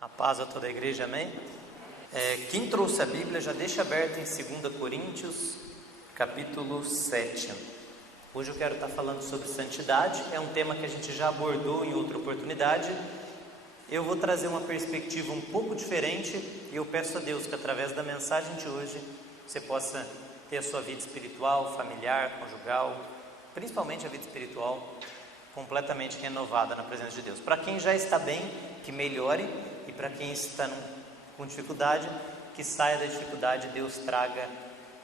A paz a toda a igreja, amém? Quem trouxe a Bíblia já deixa aberta em 2 Coríntios, capítulo 7. Hoje eu quero estar falando sobre santidade, é um tema que a gente já abordou em outra oportunidade. Eu vou trazer uma perspectiva um pouco diferente e eu peço a Deus que através da mensagem de hoje você possa ter a sua vida espiritual, familiar, conjugal, principalmente a vida espiritual, completamente renovada na presença de Deus. Para quem já está bem, que melhore, e para quem está com dificuldade, que saia da dificuldade, Deus traga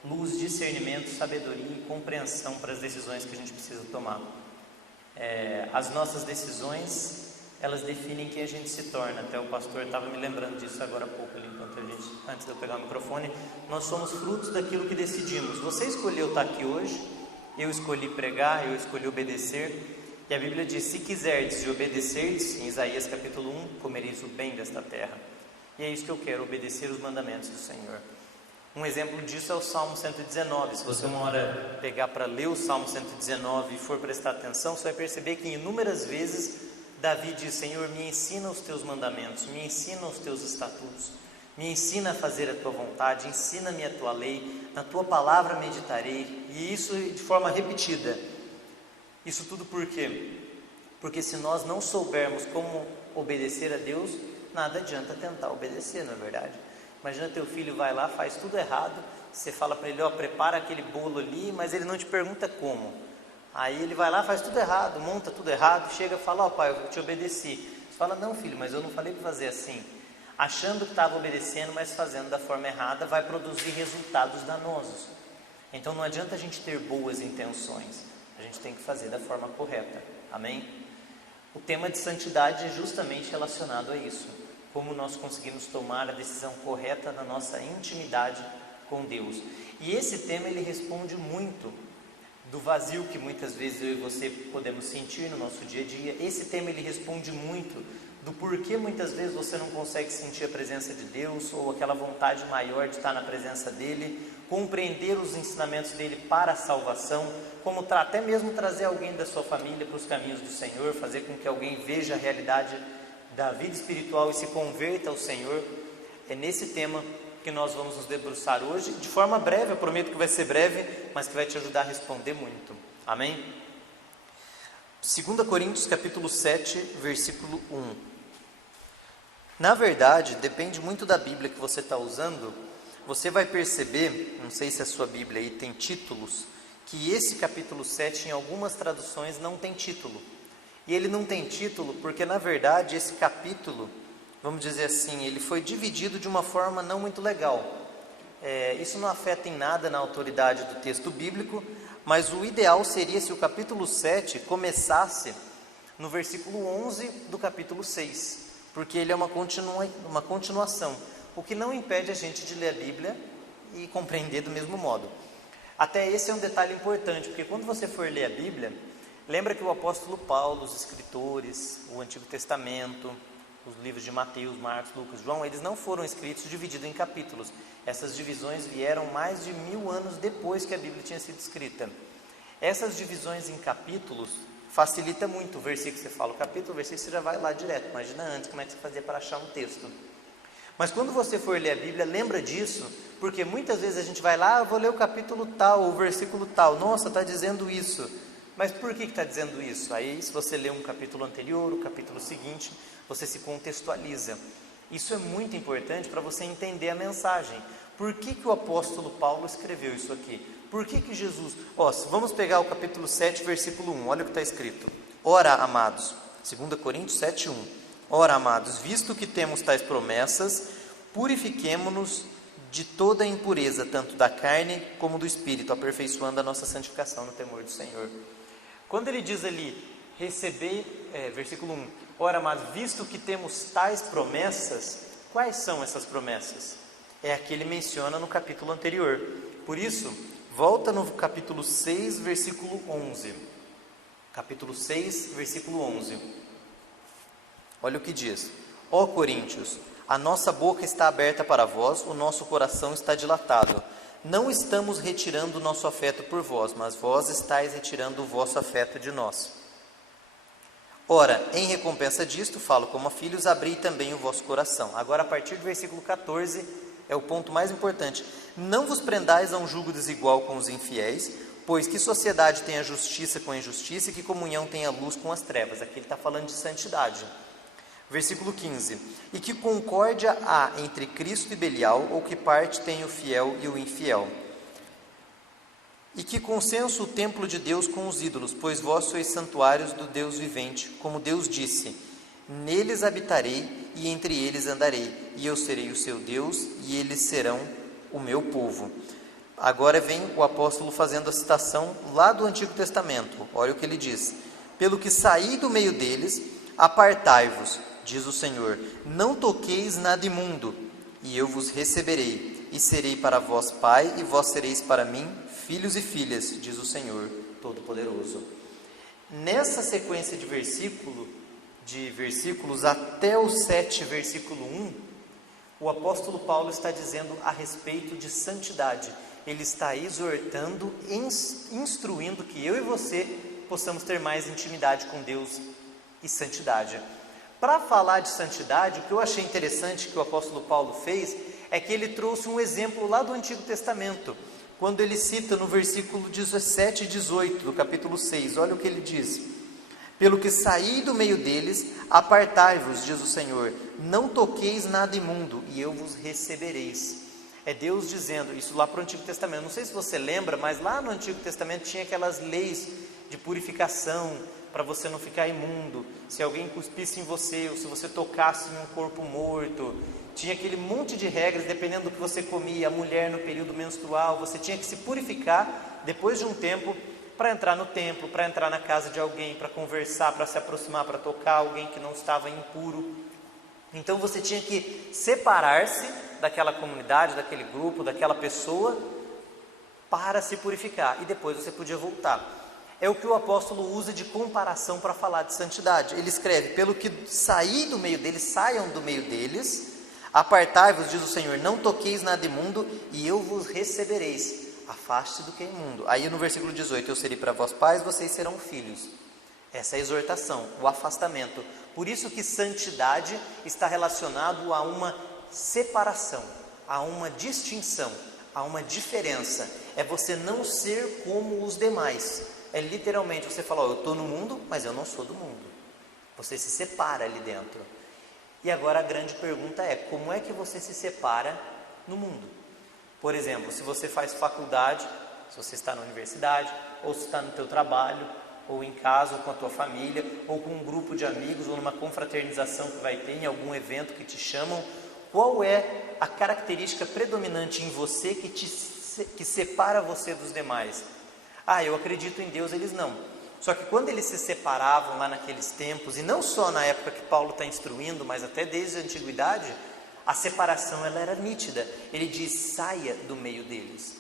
luz, discernimento, sabedoria e compreensão para as decisões que a gente precisa tomar. As nossas decisões, elas definem quem a gente se torna. Até o pastor estava me lembrando disso agora há pouco, antes de eu pegar o microfone. Nós somos frutos daquilo que decidimos. Você escolheu estar aqui hoje, eu escolhi pregar, eu escolhi obedecer. E a Bíblia diz: se quiserdes e obedecerdes, em Isaías capítulo 1, comereis o bem desta terra. E é isso que eu quero, obedecer os mandamentos do Senhor. Um exemplo disso é o Salmo 119. Se você uma hora pegar para ler o Salmo 119 e for prestar atenção, você vai perceber que inúmeras vezes Davi diz: Senhor, me ensina os teus mandamentos, me ensina os teus estatutos, me ensina a fazer a tua vontade, ensina-me a tua lei, na tua palavra meditarei. E isso de forma repetida. Isso tudo por quê? Porque se nós não soubermos como obedecer a Deus, nada adianta tentar obedecer, não é verdade? Imagina teu filho vai lá, faz tudo errado, você fala para ele, prepara aquele bolo ali, mas ele não te pergunta como. Aí ele vai lá, faz tudo errado, monta tudo errado, chega e fala, pai, eu te obedeci. Você fala, não filho, mas eu não falei para fazer assim. Achando que estava obedecendo, mas fazendo da forma errada, vai produzir resultados danosos. Então não adianta a gente ter boas intenções. A gente tem que fazer da forma correta, amém? O tema de santidade é justamente relacionado a isso. Como nós conseguimos tomar a decisão correta na nossa intimidade com Deus. E esse tema ele responde muito do vazio que muitas vezes eu e você podemos sentir no nosso dia a dia. Esse tema ele responde muito do porquê muitas vezes você não consegue sentir a presença de Deus, ou aquela vontade maior de estar na presença dEle, compreender os ensinamentos dEle para a salvação, como até mesmo trazer alguém da sua família para os caminhos do Senhor, fazer com que alguém veja a realidade da vida espiritual e se converta ao Senhor. É nesse tema que nós vamos nos debruçar hoje, de forma breve, eu prometo que vai ser breve, mas que vai te ajudar a responder muito, amém? 2 Coríntios capítulo 7, versículo 1. Na verdade, depende muito da Bíblia que você está usando. Você vai perceber, não sei se a sua Bíblia aí tem títulos, que esse capítulo 7 em algumas traduções não tem título. E ele não tem título porque na verdade esse capítulo, vamos dizer assim, ele foi dividido de uma forma não muito legal. Isso não afeta em nada na autoridade do texto bíblico, mas o ideal seria se o capítulo 7 começasse no versículo 11 do capítulo 6. Porque ele é uma continuação, o que não impede a gente de ler a Bíblia e compreender do mesmo modo. Até esse é um detalhe importante, porque quando você for ler a Bíblia, lembra que o apóstolo Paulo, os escritores, o Antigo Testamento, os livros de Mateus, Marcos, Lucas, João, eles não foram escritos divididos em capítulos. Essas divisões vieram mais de 1000 anos depois que a Bíblia tinha sido escrita. Essas divisões em capítulos facilita muito o versículo, você fala o capítulo, o versículo você já vai lá direto. Imagina antes como é que você fazia para achar um texto. Mas quando você for ler a Bíblia, lembra disso, porque muitas vezes a gente vai lá, vou ler o capítulo tal, o versículo tal, nossa, está dizendo isso. Mas por que está dizendo isso? Aí se você ler um capítulo anterior, o capítulo seguinte, você se contextualiza. Isso é muito importante para você entender a mensagem. Por que o apóstolo Paulo escreveu isso aqui? Por que Jesus... vamos pegar o capítulo 7, versículo 1, olha o que está escrito. Ora, amados, 2 Coríntios 7, 1. Ora, amados, visto que temos tais promessas, purifiquemo-nos de toda a impureza, tanto da carne como do espírito, aperfeiçoando a nossa santificação no temor do Senhor. Quando ele diz ali, versículo 1, ora, amados, visto que temos tais promessas, quais são essas promessas? É a que ele menciona no capítulo anterior. Por isso, volta no capítulo 6, versículo 11. Capítulo 6, versículo 11. Olha o que diz. Ó Coríntios, a nossa boca está aberta para vós, o nosso coração está dilatado. Não estamos retirando o nosso afeto por vós, mas vós estáis retirando o vosso afeto de nós. Ora, em recompensa disto, falo como a filhos, abri também o vosso coração. Agora, a partir do versículo 14, é o ponto mais importante. Não vos prendais a um jugo desigual com os infiéis, pois que sociedade tem a justiça com a injustiça e que comunhão tem a luz com as trevas. Aqui ele está falando de santidade. Versículo 15. E que concórdia há entre Cristo e Belial, ou que parte tem o fiel e o infiel? E que consenso o templo de Deus com os ídolos, pois vós sois santuários do Deus vivente, como Deus disse: neles habitarei e entre eles andarei, e eu serei o seu Deus e eles serão o meu povo. Agora vem o apóstolo fazendo a citação lá do Antigo Testamento. Olha o que ele diz: pelo que saí do meio deles, apartai-vos, diz o Senhor, não toqueis nada imundo, e eu vos receberei, e serei para vós pai, e vós sereis para mim filhos e filhas, diz o Senhor Todo-Poderoso. Nessa sequência de versículos até o 7, versículo 1, o apóstolo Paulo está dizendo a respeito de santidade. Ele está exortando, instruindo que eu e você possamos ter mais intimidade com Deus e santidade. Para falar de santidade, o que eu achei interessante que o apóstolo Paulo fez é que ele trouxe um exemplo lá do Antigo Testamento, quando ele cita no versículo 17 e 18 do capítulo 6, olha o que ele diz: pelo que saí do meio deles, apartai-vos, diz o Senhor, não toqueis nada imundo, e eu vos recebereis. É Deus dizendo isso lá para o Antigo Testamento. Não sei se você lembra, mas lá no Antigo Testamento tinha aquelas leis de purificação, para você não ficar imundo, se alguém cuspisse em você, ou se você tocasse em um corpo morto. Tinha aquele monte de regras, dependendo do que você comia. A mulher no período menstrual, você tinha que se purificar depois de um tempo para entrar no templo, para entrar na casa de alguém, para conversar, para se aproximar, para tocar alguém que não estava impuro. Então você tinha que separar-se daquela comunidade, daquele grupo, daquela pessoa, para se purificar, e depois você podia voltar. É o que o apóstolo usa de comparação para falar de santidade. Ele escreve: pelo que saí do meio deles, saiam do meio deles, apartai-vos, diz o Senhor, não toqueis nada imundo, e eu vos recebereis, afaste do que é imundo. Aí no versículo 18, eu serei para vós pais, vocês serão filhos. Essa é a exortação, o afastamento. Por isso que santidade está relacionado a uma separação, a uma distinção, a uma diferença. É você não ser como os demais. É literalmente você falar: eu estou no mundo, mas eu não sou do mundo. Você se separa ali dentro. E agora a grande pergunta é: como é que você se separa no mundo? Por exemplo, se você faz faculdade, se você está na universidade, ou se está no teu trabalho, ou em casa, ou com a tua família, ou com um grupo de amigos, ou numa confraternização que vai ter, em algum evento que te chamam, qual é a característica predominante em você que separa você dos demais? Ah, eu acredito em Deus, eles não. Só que quando eles se separavam lá naqueles tempos, e não só na época que Paulo está instruindo, mas até desde a antiguidade, a separação ela era nítida. Ele diz: saia do meio deles.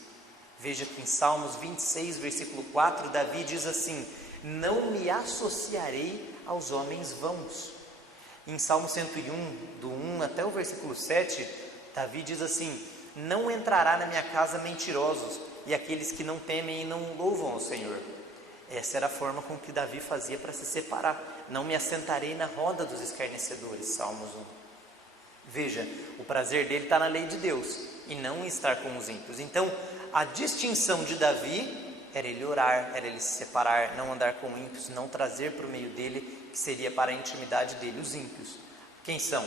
Veja que em Salmos 26, versículo 4, Davi diz assim: não me associarei aos homens vãos. Em Salmo 101, do 1 até o versículo 7, Davi diz assim: não entrará na minha casa mentirosos, e aqueles que não temem e não louvam ao Senhor. Essa era a forma com que Davi fazia para se separar. Não me assentarei na roda dos escarnecedores, Salmos 1. Veja, o prazer dele está na lei de Deus, e não em estar com os ímpios. Então, a distinção de Davi era ele orar, era ele se separar, não andar com ímpios, não trazer para o meio dele, que seria para a intimidade dele, os ímpios. Quem são?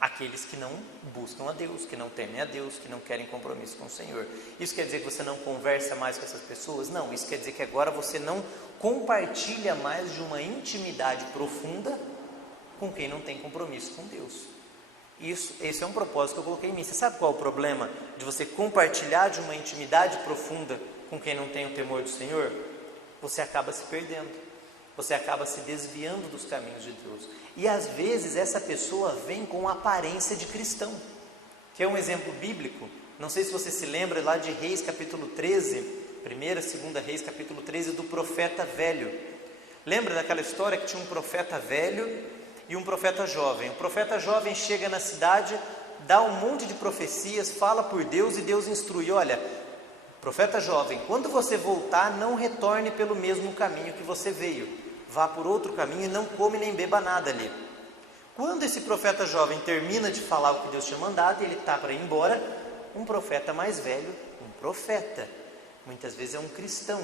Aqueles que não buscam a Deus, que não temem a Deus, que não querem compromisso com o Senhor. Isso quer dizer que você não conversa mais com essas pessoas? Não, isso quer dizer que agora você não compartilha mais de uma intimidade profunda com quem não tem compromisso com Deus. Esse é um propósito que eu coloquei em mim. Você sabe qual é o problema de você compartilhar de uma intimidade profunda com quem não tem o temor do Senhor? Você acaba se perdendo, você acaba se desviando dos caminhos de Deus. E às vezes essa pessoa vem com aparência de cristão. Que é um exemplo bíblico. Não sei se você se lembra lá de Reis capítulo 13, 1ª, 2ª Reis capítulo 13, do profeta velho. Lembra daquela história que tinha um profeta velho e um profeta jovem? O profeta jovem chega na cidade, dá um monte de profecias, fala por Deus, e Deus instrui: olha, profeta jovem, quando você voltar, não retorne pelo mesmo caminho que você veio. vá por outro caminho e não come nem beba nada ali. Quando esse profeta jovem termina de falar o que Deus tinha mandado e ele está para ir embora, um profeta mais velho, um profeta, muitas vezes é um cristão,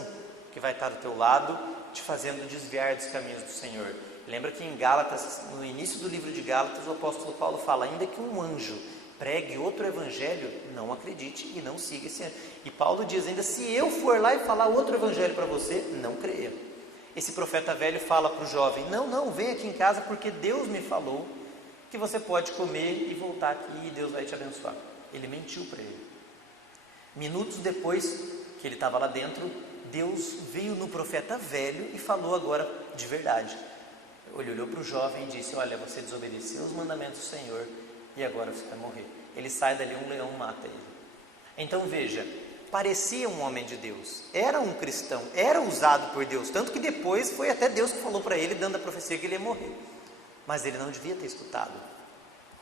que vai estar do teu lado, te fazendo desviar dos caminhos do Senhor. Lembra que em Gálatas, no início do livro de Gálatas, o apóstolo Paulo fala, ainda que um anjo pregue outro evangelho, não acredite e não siga esse anjo. E Paulo diz ainda, se eu for lá e falar outro evangelho para você, não creia. Esse profeta velho fala para o jovem, não, vem aqui em casa porque Deus me falou que você pode comer e voltar aqui e Deus vai te abençoar. Ele mentiu para ele. Minutos depois que ele estava lá dentro, Deus veio no profeta velho e falou agora de verdade. Ele olhou para o jovem e disse, olha, você desobedeceu os mandamentos do Senhor e agora você vai morrer. Ele sai dali, um leão mata ele. Então veja, parecia um homem de Deus, era um cristão, era usado por Deus, tanto que depois foi até Deus que falou para ele, dando a profecia que ele ia morrer. Mas ele não devia ter escutado.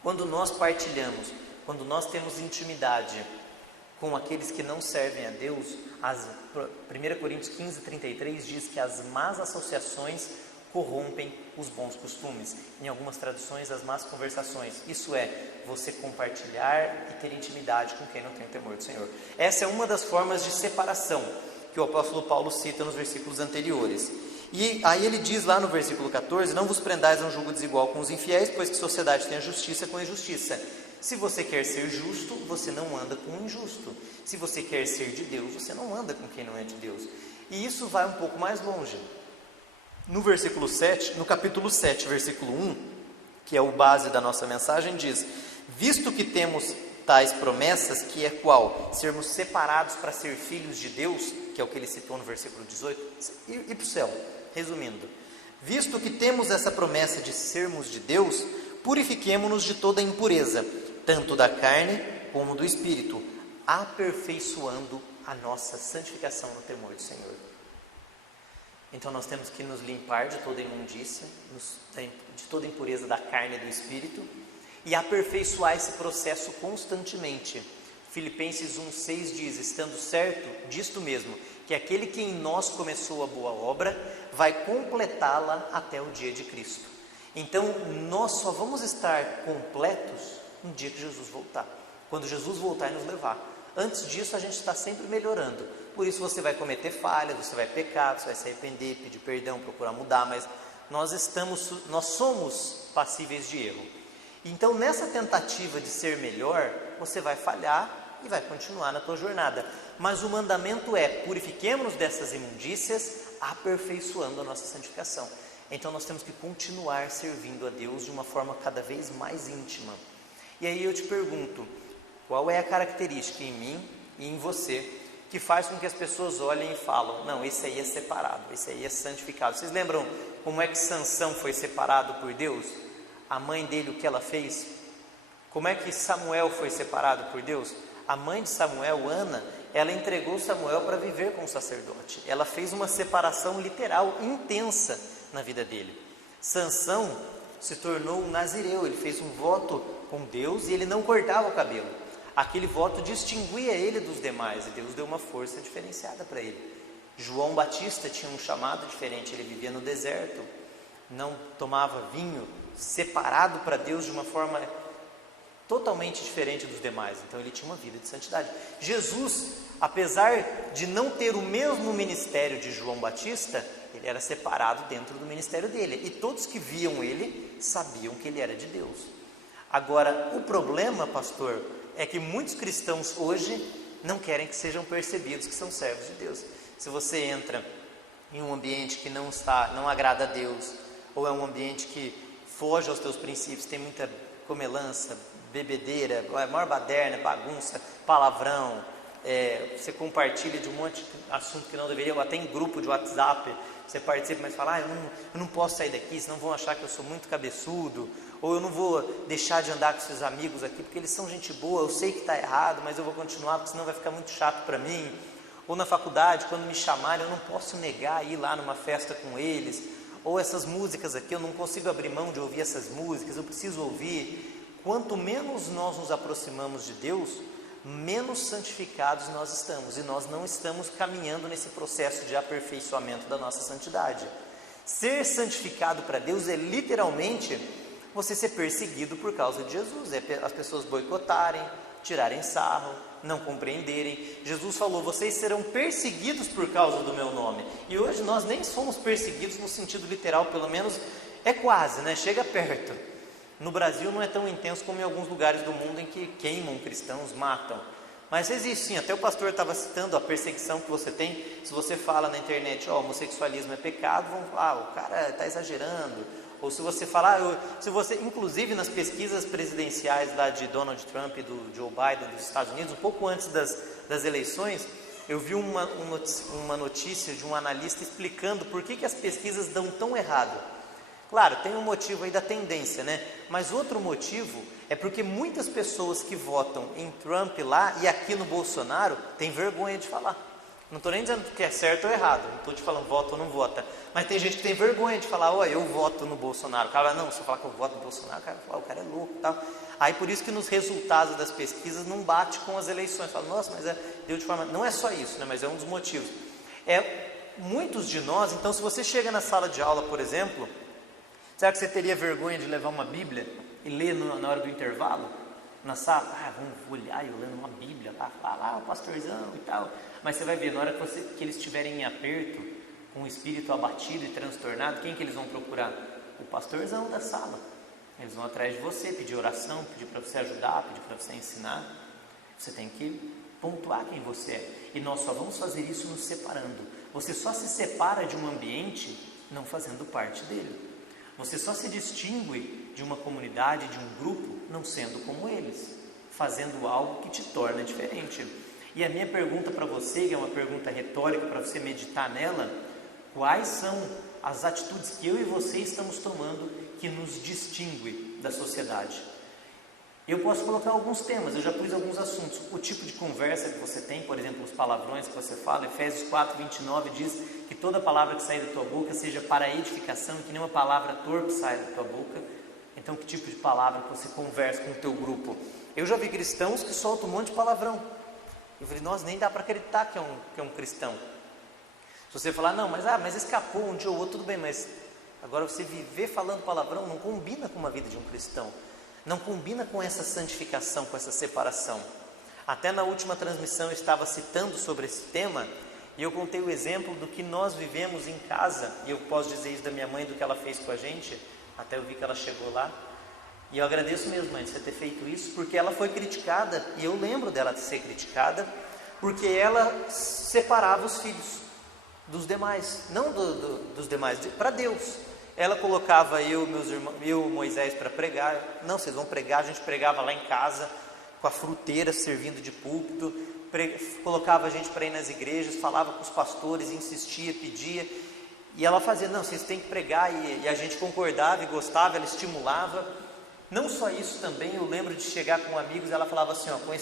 Quando nós partilhamos, quando nós temos intimidade com aqueles que não servem a Deus, 1 Coríntios 15:33 diz que as más associações corrompem os bons costumes. Em algumas traduções, as más conversações. Isso é, você compartilhar e ter intimidade com quem não tem o temor do Senhor. Essa é uma das formas de separação que o apóstolo Paulo cita nos versículos anteriores. E aí ele diz lá no versículo 14, não vos prendais a um jugo desigual com os infiéis, pois que sociedade tem a justiça com a injustiça. Se você quer ser justo, você não anda com o injusto. Se você quer ser de Deus, você não anda com quem não é de Deus. E isso vai um pouco mais longe. No versículo 7, no capítulo 7, versículo 1, que é o base da nossa mensagem, diz, visto que temos tais promessas, que é qual? Sermos separados para ser filhos de Deus, que é o que ele citou no versículo 18, e para o céu, resumindo. Visto que temos essa promessa de sermos de Deus, purifiquemo-nos de toda impureza, tanto da carne como do espírito, aperfeiçoando a nossa santificação no temor do Senhor. Então nós temos que nos limpar de toda imundícia, de toda impureza da carne e do espírito, e aperfeiçoar esse processo constantemente. Filipenses 1,6 diz, estando certo disto mesmo, que aquele que em nós começou a boa obra, vai completá-la até o dia de Cristo. Então nós só vamos estar completos no dia que Jesus voltar, quando Jesus voltar e nos levar. Antes disso a gente está sempre melhorando, por isso você vai cometer falhas, você vai pecar, você vai se arrepender, pedir perdão, procurar mudar, mas nós somos passíveis de erro. Então nessa tentativa de ser melhor, você vai falhar e vai continuar na tua jornada, mas o mandamento é, purifiquemo-nos dessas imundícias, aperfeiçoando a nossa santificação. Então nós temos que continuar servindo a Deus de uma forma cada vez mais íntima. E aí eu te pergunto, qual é a característica em mim e em você que faz com que as pessoas olhem e falam, não, esse aí é separado, esse aí é santificado. Vocês lembram como é que Sansão foi separado por Deus? A mãe dele, o que ela fez? Como é que Samuel foi separado por Deus? A mãe de Samuel, Ana, ela entregou Samuel para viver com o sacerdote. Ela fez uma separação literal, intensa na vida dele. Sansão se tornou um nazireu, ele fez um voto com Deus e ele não cortava o cabelo. Aquele voto distinguia ele dos demais e Deus deu uma força diferenciada para ele. João Batista tinha um chamado diferente, ele vivia no deserto, não tomava vinho, separado para Deus de uma forma totalmente diferente dos demais, então ele tinha uma vida de santidade. Jesus, apesar de não ter o mesmo ministério de João Batista, ele era separado dentro do ministério dele, e todos que viam ele, sabiam que ele era de Deus. Agora, o problema, pastor, é que muitos cristãos hoje não querem que sejam percebidos que são servos de Deus. Se você entra em um ambiente que não agrada a Deus, ou é um ambiente que foge aos teus princípios, tem muita comelança, bebedeira, maior baderna, bagunça, palavrão, você compartilha de um monte de assunto que não deveria, ou até em grupo de WhatsApp, você participa, mas fala, eu não posso sair daqui, senão vão achar que eu sou muito cabeçudo, ou eu não vou deixar de andar com seus amigos aqui, porque eles são gente boa, eu sei que está errado, mas eu vou continuar, porque senão vai ficar muito chato para mim. Ou na faculdade, quando me chamarem, eu não posso negar ir lá numa festa com eles, ou essas músicas aqui, eu não consigo abrir mão de ouvir essas músicas, eu preciso ouvir. Quanto menos nós nos aproximamos de Deus, menos santificados nós estamos, e nós não estamos caminhando nesse processo de aperfeiçoamento da nossa santidade. Ser santificado para Deus é literalmente você ser perseguido por causa de Jesus, é as pessoas boicotarem, tirarem sarro, não compreenderem. Jesus falou, vocês serão perseguidos por causa do meu nome. E hoje nós nem somos perseguidos no sentido literal, pelo menos é quase, né? Chega perto. No Brasil não é tão intenso como em alguns lugares do mundo em que queimam cristãos, matam. Mas existe sim, até o pastor estava citando a perseguição que você tem. Se você fala na internet, homossexualismo é pecado, vão falar, o cara está exagerando. Ou se você falar, inclusive nas pesquisas presidenciais lá de Donald Trump e do Joe Biden dos Estados Unidos, um pouco antes das eleições, eu vi uma notícia de um analista explicando por que as pesquisas dão tão errado. Claro, tem um motivo aí da tendência, né? Mas outro motivo é porque muitas pessoas que votam em Trump lá e aqui no Bolsonaro têm vergonha de falar. Não estou nem dizendo que é certo ou errado, não estou te falando vota ou não vota. Mas tem gente que tem vergonha de falar, eu voto no Bolsonaro. O cara fala, não, se eu falar que eu voto no Bolsonaro, o cara fala, o cara é louco e tal. Aí por isso que nos resultados das pesquisas não bate com as eleições. Fala, nossa, mas deu de forma... Não é só isso, né? Mas é um dos motivos. Muitos de nós, então se você chega na sala de aula, por exemplo, será que você teria vergonha de levar uma Bíblia e ler na hora do intervalo? Na sala, vamos olhar eu lendo uma Bíblia, falar o pastorzão e tal. Mas você vai ver, na hora que eles estiverem em aperto, com o espírito abatido e transtornado, quem que eles vão procurar? O pastorzão da sala. Eles vão atrás de você, pedir oração, pedir para você ajudar, pedir para você ensinar. Você tem que pontuar quem você é. E nós só vamos fazer isso nos separando. Você só se separa de um ambiente não fazendo parte dele. Você só se distingue de uma comunidade, de um grupo, não sendo como eles, fazendo algo que te torna diferente. E a minha pergunta para você, que é uma pergunta retórica para você meditar nela, quais são as atitudes que eu e você estamos tomando que nos distingue da sociedade? Eu posso colocar alguns temas, eu já pus alguns assuntos. O tipo de conversa que você tem, por exemplo, os palavrões que você fala. Efésios 4:29 diz que toda palavra que sair da tua boca seja para edificação, que nenhuma palavra torpe saia da tua boca. Então, que tipo de palavra que você conversa com o teu grupo? Eu já vi cristãos que soltam um monte de palavrão. Eu falei, nossa, nem dá para acreditar que é um cristão. Se você falar, não, mas escapou um dia ou outro, tudo bem, mas agora você viver falando palavrão não combina com uma vida de um cristão. Não combina com essa santificação, com essa separação. Até na última transmissão eu estava citando sobre esse tema, e eu contei o exemplo do que nós vivemos em casa, e eu posso dizer isso da minha mãe, do que ela fez com a gente, até eu vi que ela chegou lá. E eu agradeço mesmo, mãe, de você ter feito isso, porque ela foi criticada, e eu lembro dela de ser criticada, porque ela separava os filhos dos demais, não dos demais, para Deus. Ela colocava eu, meus irmãos, eu, Moisés, para pregar. Não, vocês vão pregar. A gente pregava lá em casa, com a fruteira servindo de púlpito. Colocava a gente para ir nas igrejas, falava com os pastores, insistia, pedia. E ela fazia, não, vocês têm que pregar. E a gente concordava e gostava, ela estimulava. Não só isso também, eu lembro de chegar com amigos, ela falava assim, com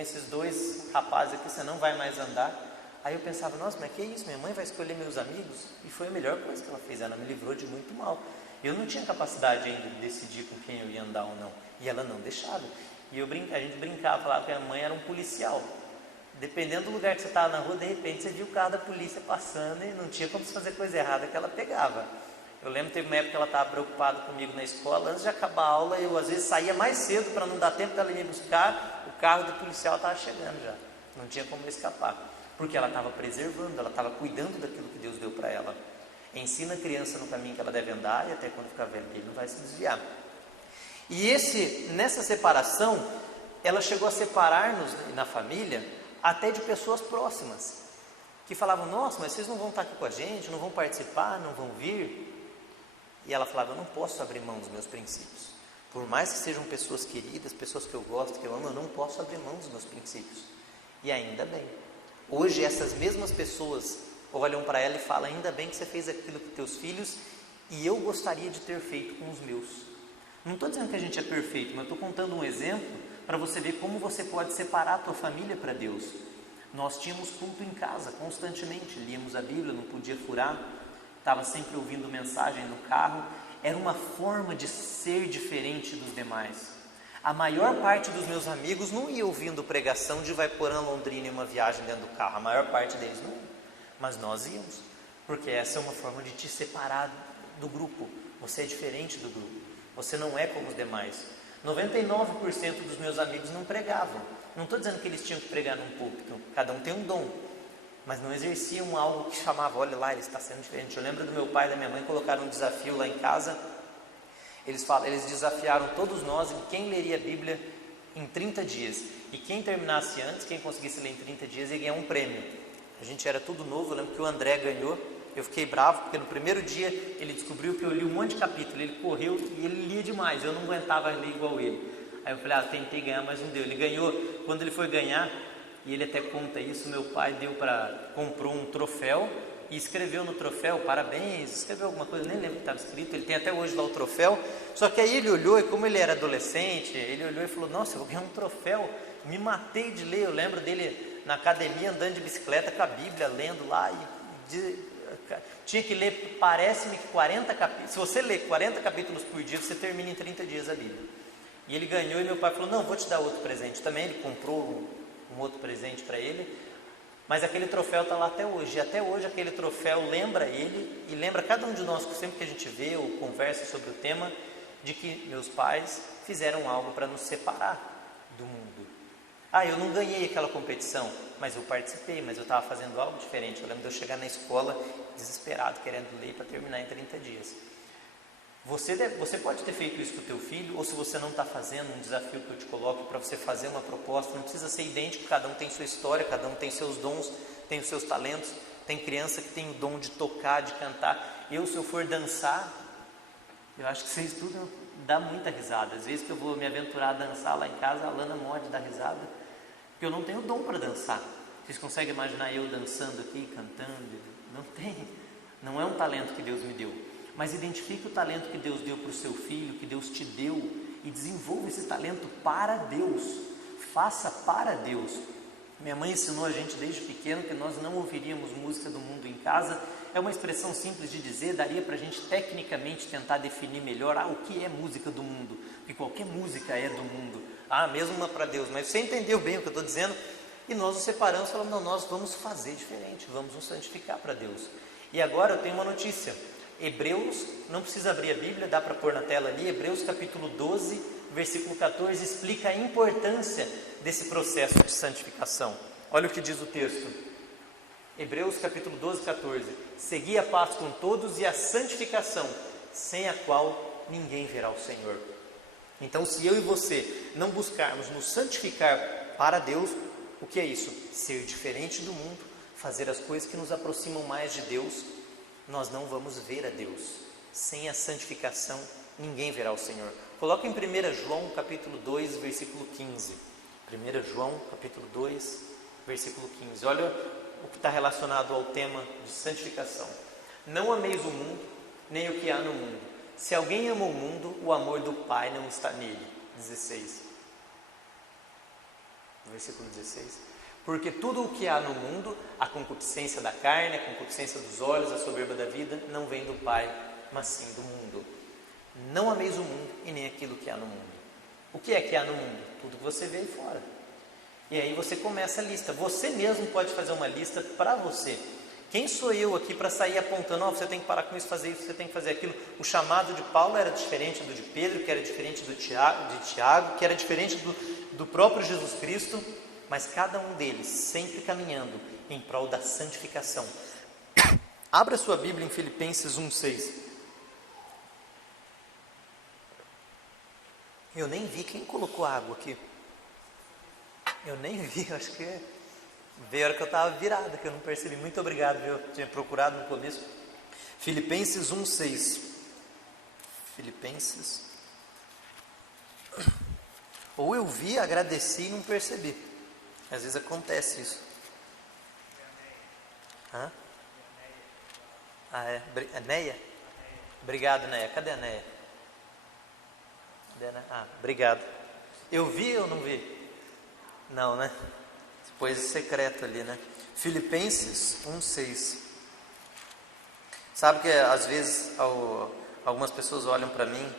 esses dois rapazes aqui você não vai mais andar. Aí eu pensava, nossa, mas que isso, minha mãe vai escolher meus amigos? E foi a melhor coisa que ela fez, ela me livrou de muito mal. Eu não tinha capacidade ainda de decidir com quem eu ia andar ou não, e ela não deixava. E a gente brincava, falava que a mãe era um policial. Dependendo do lugar que você estava na rua, de repente você viu o carro da polícia passando e não tinha como você fazer coisa errada que ela pegava. Eu lembro que teve uma época que ela estava preocupada comigo na escola, antes de acabar a aula, eu às vezes saía mais cedo para não dar tempo dela ir me buscar, o carro do policial estava chegando já, não tinha como escapar. Porque ela estava preservando, ela estava cuidando daquilo que Deus deu para ela. Ensina a criança no caminho que ela deve andar, e até quando ficar velho ele não vai se desviar. E nessa separação, ela chegou a separar-nos na família, até de pessoas próximas, que falavam, nossa, mas vocês não vão estar aqui com a gente, não vão participar, não vão vir. E ela falava, eu não posso abrir mão dos meus princípios. Por mais que sejam pessoas queridas, pessoas que eu gosto, que eu amo, eu não posso abrir mão dos meus princípios. E ainda bem. Hoje essas mesmas pessoas olham para ela e falam, ainda bem que você fez aquilo com teus filhos e eu gostaria de ter feito com os meus. Não estou dizendo que a gente é perfeito, mas estou contando um exemplo para você ver como você pode separar a tua família para Deus. Nós tínhamos culto em casa constantemente, líamos a Bíblia, não podia furar, estava sempre ouvindo mensagem no carro. Era uma forma de ser diferente dos demais. A maior parte dos meus amigos não ia ouvindo pregação de vai por Londrina em uma viagem dentro do carro. A maior parte deles não ia. Mas nós íamos. porque essa é uma forma de te separar do grupo. Você é diferente do grupo, você não é como os demais. 99% dos meus amigos não pregavam. Não estou dizendo que eles tinham que pregar num púlpito, cada um tem um dom, mas não exerciam algo que chamava, olha lá, ele está sendo diferente. Eu lembro do meu pai e da minha mãe colocaram um desafio lá em casa. Eles desafiaram todos nós em quem leria a Bíblia em 30 dias. E quem terminasse antes, quem conseguisse ler em 30 dias, ia ganhar um prêmio. A gente era tudo novo, eu lembro que o André ganhou. Eu fiquei bravo, porque no primeiro dia ele descobriu que eu li um monte de capítulo. Ele correu e ele lia demais, eu não aguentava ler igual ele. Aí eu falei, tentei ganhar, mas não deu. Ele ganhou, quando ele foi ganhar, e ele até conta isso, meu pai comprou um troféu e escreveu no troféu, parabéns, escreveu alguma coisa, nem lembro o que estava escrito, ele tem até hoje lá o troféu. Só que aí ele olhou, e como ele era adolescente, ele olhou e falou, nossa, eu vou ganhar um troféu, me matei de ler. Eu lembro dele na academia andando de bicicleta com a Bíblia, lendo lá, tinha que ler, parece-me que 40 capítulos, se você ler 40 capítulos por dia, você termina em 30 dias a Bíblia. E ele ganhou, e meu pai falou, não, vou te dar outro presente também. Ele comprou um outro presente para ele, mas aquele troféu está lá até hoje, e até hoje aquele troféu lembra ele, e lembra cada um de nós, sempre que a gente vê ou conversa sobre o tema, de que meus pais fizeram algo para nos separar do mundo. Eu não ganhei aquela competição, mas eu participei, mas eu estava fazendo algo diferente. Eu lembro de eu chegar na escola desesperado, querendo ler para terminar em 30 dias. Você pode ter feito isso com o teu filho, ou se você não está fazendo, um desafio que eu te coloco para você fazer uma proposta, não precisa ser idêntico, cada um tem sua história, cada um tem seus dons, tem os seus talentos. Tem criança que tem o dom de tocar, de cantar. Se eu for dançar, eu acho que vocês tudo dá muita risada. Às vezes que eu vou me aventurar a dançar lá em casa, a Lana morre de dar risada, porque eu não tenho dom para dançar. Vocês conseguem imaginar eu dançando aqui, cantando? Não tem, não é um talento que Deus me deu. Mas identifique o talento que Deus deu para o seu filho, que Deus te deu, e desenvolva esse talento para Deus. Faça para Deus. Minha mãe ensinou a gente desde pequeno que nós não ouviríamos música do mundo em casa. É uma expressão simples de dizer, daria para a gente tecnicamente tentar definir melhor o que é música do mundo, porque qualquer música é do mundo, mesmo uma para Deus. Mas você entendeu bem o que eu estou dizendo, e nós nos separamos, falando, não, nós vamos fazer diferente, vamos nos santificar para Deus. E agora eu tenho uma notícia. Hebreus, não precisa abrir a Bíblia, dá para pôr na tela ali, Hebreus capítulo 12, versículo 14, explica a importância desse processo de santificação. Olha o que diz o texto, Hebreus capítulo 12, 14, segui a paz com todos e a santificação, sem a qual ninguém verá o Senhor. Então, se eu e você não buscarmos nos santificar para Deus, o que é isso? Ser diferente do mundo, fazer as coisas que nos aproximam mais de Deus, nós não vamos ver a Deus. Sem a santificação, ninguém verá o Senhor. Coloca em 1 João capítulo 2, versículo 15. 1 João capítulo 2, versículo 15. Olha o que está relacionado ao tema de santificação. Não ameis o mundo, nem o que há no mundo. Se alguém ama o mundo, o amor do Pai não está nele. 16. Versículo 16. Porque tudo o que há no mundo, a concupiscência da carne, a concupiscência dos olhos, a soberba da vida, não vem do Pai, mas sim do mundo. Não ameis o mundo e nem aquilo que há no mundo. O que é que há no mundo? Tudo que você vê aí fora. E aí você começa a lista. Você mesmo pode fazer uma lista para você. Quem sou eu aqui para sair apontando, você tem que parar com isso, fazer isso, você tem que fazer aquilo. O chamado de Paulo era diferente do de Pedro, que era diferente de Tiago, que era diferente do próprio Jesus Cristo. Mas cada um deles sempre caminhando em prol da santificação. Abra sua Bíblia em Filipenses 1,6. Eu nem vi quem colocou água aqui. Eu nem vi, acho que veio a hora que eu estava virado, que eu não percebi. Muito obrigado, eu tinha procurado no começo. Filipenses 1,6. Filipenses. Ou eu vi, agradeci e não percebi. Às vezes acontece isso. Neia? Obrigado, Neia. Cadê a Neia? Obrigado. Eu vi ou não vi? Não, né? Depois secreto ali, né? Filipenses 1,6. Sabe que às vezes algumas pessoas olham para mim,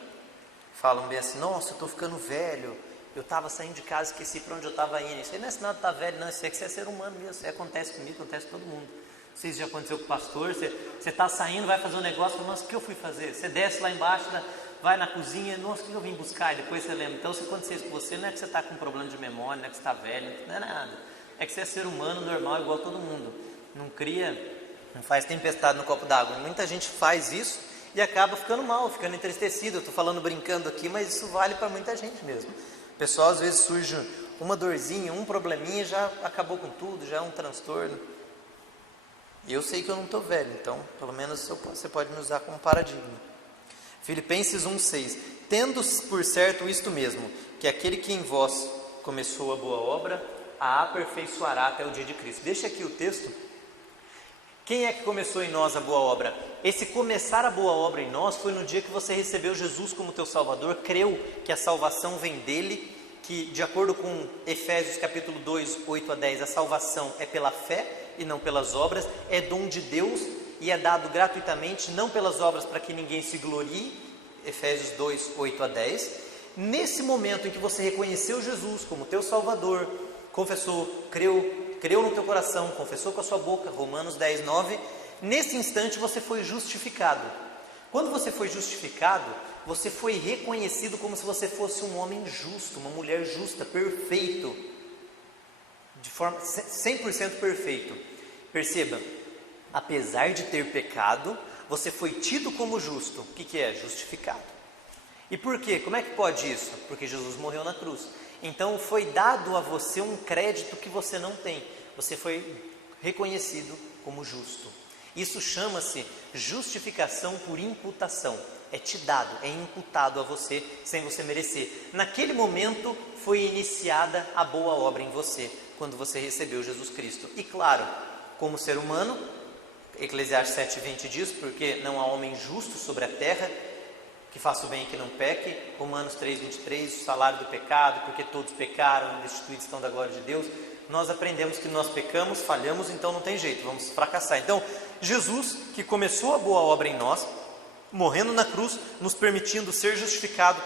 falam bem assim, nossa, eu estou ficando velho. Eu estava saindo de casa, esqueci para onde eu estava indo. Isso aí não é sinal de estar velho, não. Isso é que você é ser humano mesmo. Isso aí acontece comigo, acontece com todo mundo. Não sei se já aconteceu com o pastor, você está saindo, vai fazer um negócio, nossa, o que eu fui fazer? Você desce lá embaixo, vai na cozinha, nossa, o que eu vim buscar? E depois você lembra. Então, se acontecer isso com você, não é que você está com problema de memória, não é que você está velho, não é nada. É que você é ser humano normal, igual a todo mundo. Não faz tempestade no copo d'água. Muita gente faz isso e acaba ficando mal, ficando entristecido. Eu estou falando brincando aqui, mas isso vale para muita gente mesmo. O pessoal, às vezes, surge uma dorzinha, um probleminha, já acabou com tudo, já é um transtorno. E eu sei que eu não estou velho, então pelo menos você pode me usar como paradigma. Filipenses 1,6: Tendo por certo isto mesmo, que aquele que em vós começou a boa obra, a aperfeiçoará até o dia de Cristo. Deixa aqui o texto. Quem é que começou em nós a boa obra? Esse começar a boa obra em nós foi no dia que você recebeu Jesus como teu Salvador, creu que a salvação vem dele, que de acordo com Efésios capítulo 2, 8 a 10, a salvação é pela fé e não pelas obras, é dom de Deus e é dado gratuitamente, não pelas obras para que ninguém se glorie, Efésios 2, 8 a 10. Nesse momento em que você reconheceu Jesus como teu Salvador, confessou, creu no teu coração, confessou com a sua boca, Romanos 10, 9, nesse instante você foi justificado. Quando você foi justificado, você foi reconhecido como se você fosse um homem justo, uma mulher justa, perfeito, de forma 100% perfeito. Perceba, apesar de ter pecado, você foi tido como justo. O que é? Justificado. E por quê? Como é que pode isso? Porque Jesus morreu na cruz. Então foi dado a você um crédito que você não tem. Você foi reconhecido como justo. Isso chama-se justificação por imputação. É te dado, é imputado a você sem você merecer. Naquele momento foi iniciada a boa obra em você, quando você recebeu Jesus Cristo. E claro, como ser humano, Eclesiastes 7,20 diz, porque não há homem justo sobre a terra, que faça o bem e que não peque. Romanos 3,23, o salário do pecado, porque todos pecaram, destituídos estão da glória de Deus. Nós aprendemos que nós pecamos, falhamos, então não tem jeito, vamos fracassar. Então, Jesus, que começou a boa obra em nós, morrendo na cruz, nos permitindo ser justificado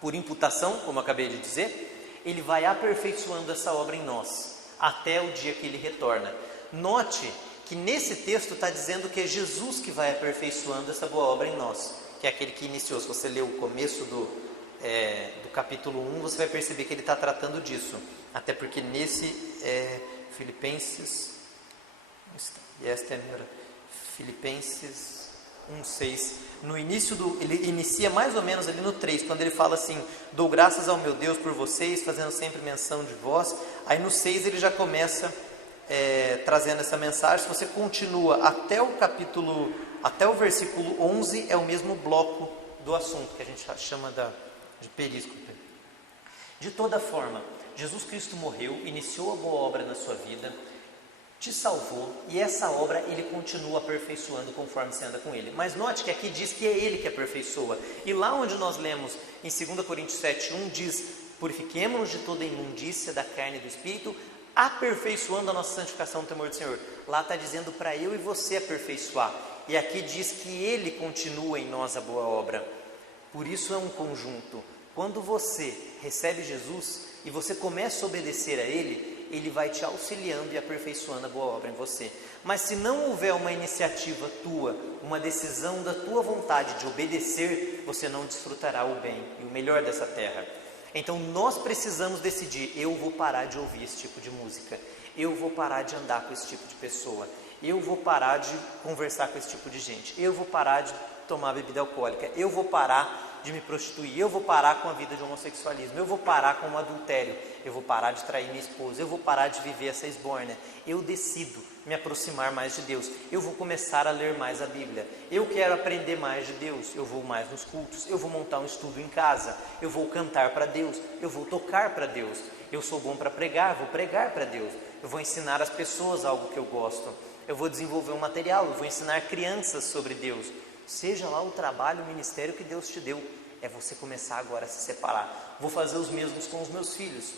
por imputação, como eu acabei de dizer, Ele vai aperfeiçoando essa obra em nós, até o dia que Ele retorna. Note que nesse texto está dizendo que é Jesus que vai aperfeiçoando essa boa obra em nós, que é aquele que iniciou. Se você ler o começo do capítulo 1, você vai perceber que ele está tratando disso, até porque nesse Filipenses, Filipenses 1,6, no início ele inicia mais ou menos ali no 3, quando ele fala assim, dou graças ao meu Deus por vocês, fazendo sempre menção de vós. Aí no 6 ele já começa trazendo essa mensagem. Se você continua até o versículo 11, é o mesmo bloco do assunto, que a gente chama de períscope. De toda forma, Jesus Cristo morreu, iniciou a boa obra na sua vida, te salvou, e essa obra Ele continua aperfeiçoando conforme você anda com Ele. Mas note que aqui diz que é Ele que aperfeiçoa. E lá onde nós lemos em 2 Coríntios 7,1 diz, purifiquemo-nos de toda imundícia da carne e do espírito, aperfeiçoando a nossa santificação no temor do Senhor. Lá está dizendo para eu e você aperfeiçoar. E aqui diz que Ele continua em nós a boa obra. Por isso é um conjunto. Quando você recebe Jesus e você começa a obedecer a Ele, Ele vai te auxiliando e aperfeiçoando a boa obra em você. Mas se não houver uma iniciativa tua, uma decisão da tua vontade de obedecer, você não desfrutará o bem e o melhor dessa terra. Então nós precisamos decidir, eu vou parar de ouvir esse tipo de música, eu vou parar de andar com esse tipo de pessoa, eu vou parar de conversar com esse tipo de gente, eu vou parar de tomar bebida alcoólica, eu vou parar de me prostituir, eu vou parar com a vida de homossexualismo, eu vou parar com o adultério, eu vou parar de trair minha esposa, eu vou parar de viver essa esbórnia. Eu decido me aproximar mais de Deus, eu vou começar a ler mais a Bíblia, eu quero aprender mais de Deus, eu vou mais nos cultos, eu vou montar um estudo em casa, eu vou cantar para Deus, eu vou tocar para Deus, eu sou bom para pregar, vou pregar para Deus, eu vou ensinar as pessoas algo que eu gosto, eu vou desenvolver um material, eu vou ensinar crianças sobre Deus. Seja lá o trabalho, o ministério que Deus te deu, é você começar agora a se separar. Vou fazer os mesmos com os meus filhos.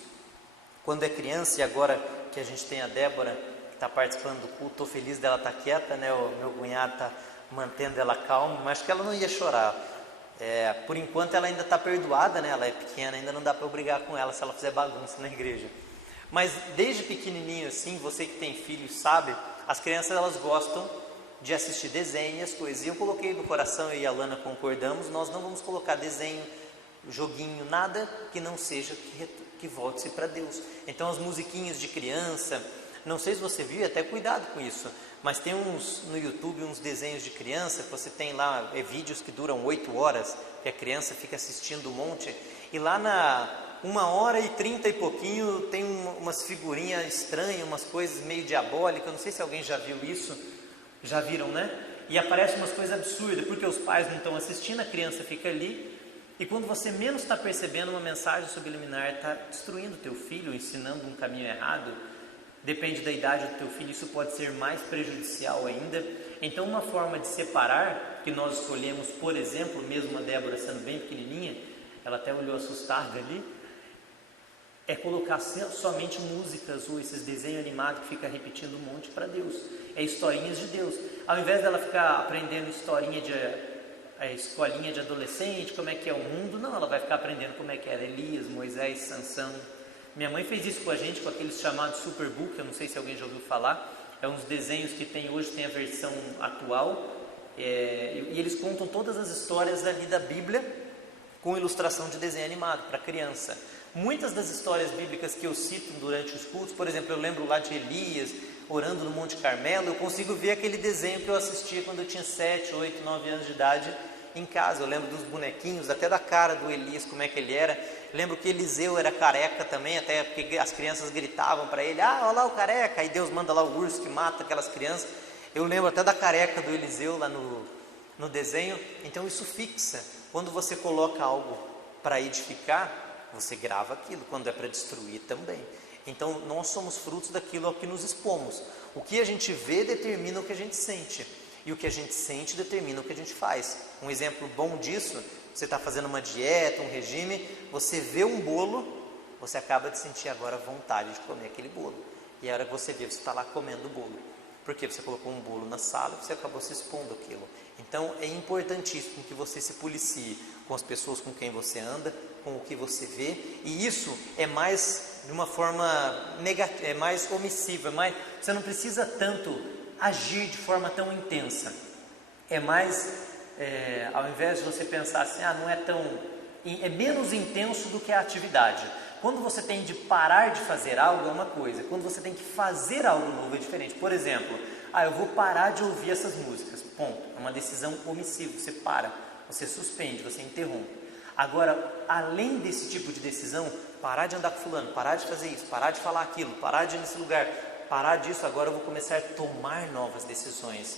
Quando é criança, e agora que a gente tem a Débora, que está participando do culto, estou feliz dela estar quieta, né? O meu cunhado está mantendo ela calma, mas que ela não ia chorar. Por enquanto ela ainda está perdoada, né? Ela é pequena, ainda não dá para eu brigar com ela se ela fizer bagunça na igreja. Mas desde pequenininho assim, você que tem filhos sabe As crianças, elas gostam de assistir desenho e as coisas. E eu coloquei no coração, eu e a Lana concordamos, nós não vamos colocar desenho, joguinho, nada que não seja que volte-se para Deus. Então as musiquinhas de criança, não sei se você viu, até cuidado com isso, mas tem uns no YouTube, uns desenhos de criança, que você tem lá, vídeos que duram 8 horas, que a criança fica assistindo um monte, e lá na 1h30 e pouquinho tem umas figurinhas estranhas, umas coisas meio diabólicas, eu não sei se alguém já viu isso, já viram, né? E aparecem umas coisas absurdas, porque os pais não estão assistindo, a criança fica ali, e quando você menos está percebendo, uma mensagem subliminar está destruindo o teu filho, ensinando um caminho errado. Depende da idade do teu filho, isso pode ser mais prejudicial ainda. Então uma forma de separar, que nós escolhemos, por exemplo, mesmo a Débora sendo bem pequenininha, ela até olhou assustada ali, é colocar somente músicas ou esses desenhos animados que fica repetindo um monte para Deus. É historinhas de Deus. Ao invés dela ficar aprendendo historinha escolinha de adolescente, como é que é o mundo, não, ela vai ficar aprendendo como é que era Elias, Moisés, Sansão. Minha mãe fez isso com a gente, com aqueles chamados Superbook, eu não sei se alguém já ouviu falar, é uns desenhos que tem hoje, tem a versão atual, e eles contam todas as histórias ali da Bíblia, com ilustração de desenho animado para criança. Muitas das histórias bíblicas que eu cito durante os cultos, por exemplo, eu lembro lá de Elias, orando no Monte Carmelo, eu consigo ver aquele desenho que eu assistia quando eu tinha 7, 8, 9 anos de idade em casa. Eu lembro dos bonequinhos, até da cara do Elias, como é que ele era. Lembro que Eliseu era careca também, até porque as crianças gritavam para ele, olha lá o careca, e Deus manda lá o urso que mata aquelas crianças. Eu lembro até da careca do Eliseu lá no desenho. Então isso fixa. Quando você coloca algo para edificar, você grava aquilo, quando é para destruir também. Então nós somos frutos daquilo ao que nos expomos. O que a gente vê determina o que a gente sente, e o que a gente sente determina o que a gente faz. Um exemplo bom disso, você está fazendo uma dieta, um regime, você vê um bolo, você acaba de sentir agora vontade de comer aquele bolo, e a hora que você vê, você está lá comendo o bolo, porque você colocou um bolo na sala e você acabou se expondo àquilo. Então é importantíssimo que você se policie com as pessoas com quem você anda, com o que você vê, e isso é mais de uma forma negativa, é mais omissiva, você não precisa tanto agir de forma tão intensa, é mais, ao invés de você pensar assim, não é tão, é menos intenso do que a atividade. Quando você tem de parar de fazer algo é uma coisa, quando você tem que fazer algo novo é diferente. Por exemplo, eu vou parar de ouvir essas músicas, ponto, é uma decisão omissiva, você para, você suspende, você interrompe. Agora, além desse tipo de decisão, parar de andar com fulano, parar de fazer isso, parar de falar aquilo, parar de ir nesse lugar, parar disso, agora eu vou começar a tomar novas decisões.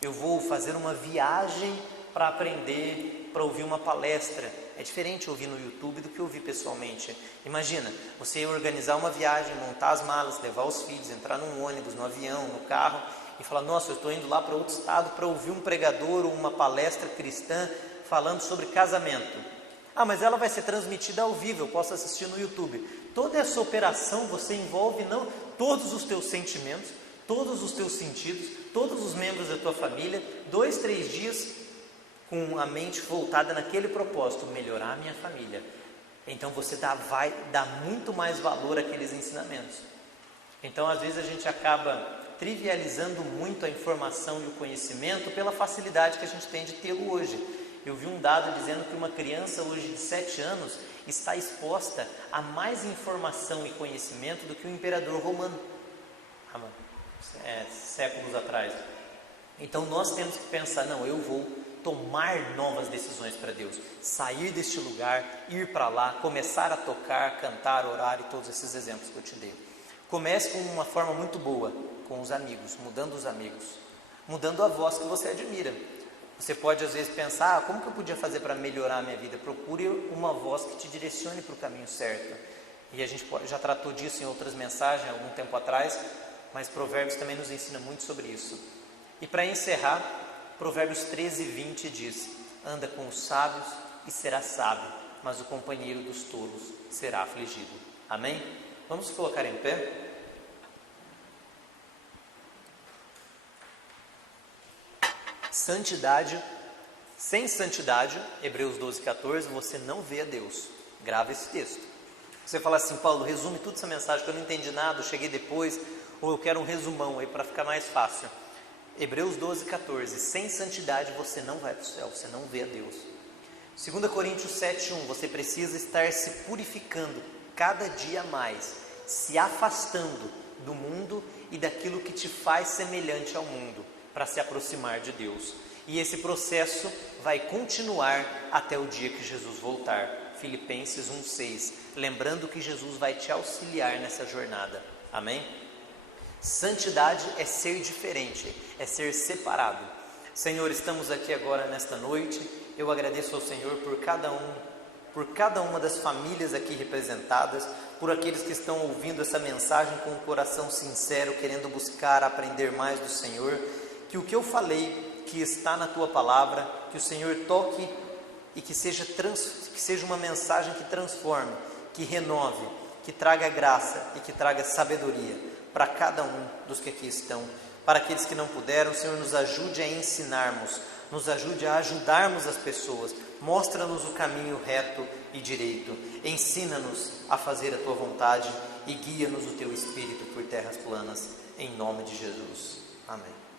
Eu vou fazer uma viagem para aprender, para ouvir uma palestra. É diferente ouvir no YouTube do que ouvir pessoalmente. Imagina, você organizar uma viagem, montar as malas, levar os filhos, entrar num ônibus, no avião, no carro e falar, nossa, eu estou indo lá para outro estado para ouvir um pregador ou uma palestra cristã falando sobre casamento. Mas ela vai ser transmitida ao vivo, eu posso assistir no YouTube. Toda essa operação você envolve não todos os teus sentimentos, todos os teus sentidos, todos os membros da tua família, 2, 3 dias com a mente voltada naquele propósito, melhorar a minha família. Então você vai dar muito mais valor àqueles ensinamentos. Então às vezes a gente acaba trivializando muito a informação e o conhecimento pela facilidade que a gente tem de tê-lo hoje. Eu vi um dado dizendo que uma criança hoje de 7 anos está exposta a mais informação e conhecimento do que o imperador romano, séculos atrás. Então nós temos que pensar, eu vou tomar novas decisões para Deus, sair deste lugar, ir para lá, começar a tocar, cantar, orar e todos esses exemplos que eu te dei. Comece com uma forma muito boa, com os amigos, mudando os amigos, mudando a voz que você admira. Você pode às vezes pensar, como que eu podia fazer para melhorar a minha vida? Procure uma voz que te direcione para o caminho certo. E a gente já tratou disso em outras mensagens, há algum tempo atrás, mas Provérbios também nos ensina muito sobre isso. E para encerrar, Provérbios 13:20 diz, anda com os sábios e será sábio, mas o companheiro dos tolos será afligido. Amém? Vamos nos colocar em pé? Santidade, sem santidade, Hebreus 12:14, você não vê a Deus. Grava esse texto. Você fala assim: Paulo, resume tudo essa mensagem que eu não entendi nada, eu cheguei depois, ou eu quero um resumão aí para ficar mais fácil. Hebreus 12:14, sem santidade você não vai para o céu, você não vê a Deus. 2 Coríntios 7:1, você precisa estar se purificando cada dia mais, se afastando do mundo e daquilo que te faz semelhante ao mundo, para se aproximar de Deus. E esse processo vai continuar até o dia que Jesus voltar. Filipenses 1:6, lembrando que Jesus vai te auxiliar nessa jornada. Amém? Santidade é ser diferente, é ser separado. Senhor, estamos aqui agora nesta noite. Eu agradeço ao Senhor por cada uma das famílias aqui representadas, por aqueles que estão ouvindo essa mensagem com o coração sincero, querendo buscar aprender mais do Senhor. Que o que eu falei, que está na Tua Palavra, que o Senhor toque e que seja uma mensagem que transforme, que renove, que traga graça e que traga sabedoria para cada um dos que aqui estão. Para aqueles que não puderam, Senhor, nos ajude a ensinarmos, nos ajude a ajudarmos as pessoas, mostra-nos o caminho reto e direito, ensina-nos a fazer a Tua vontade e guia-nos o Teu Espírito por terras planas, em nome de Jesus. Amém.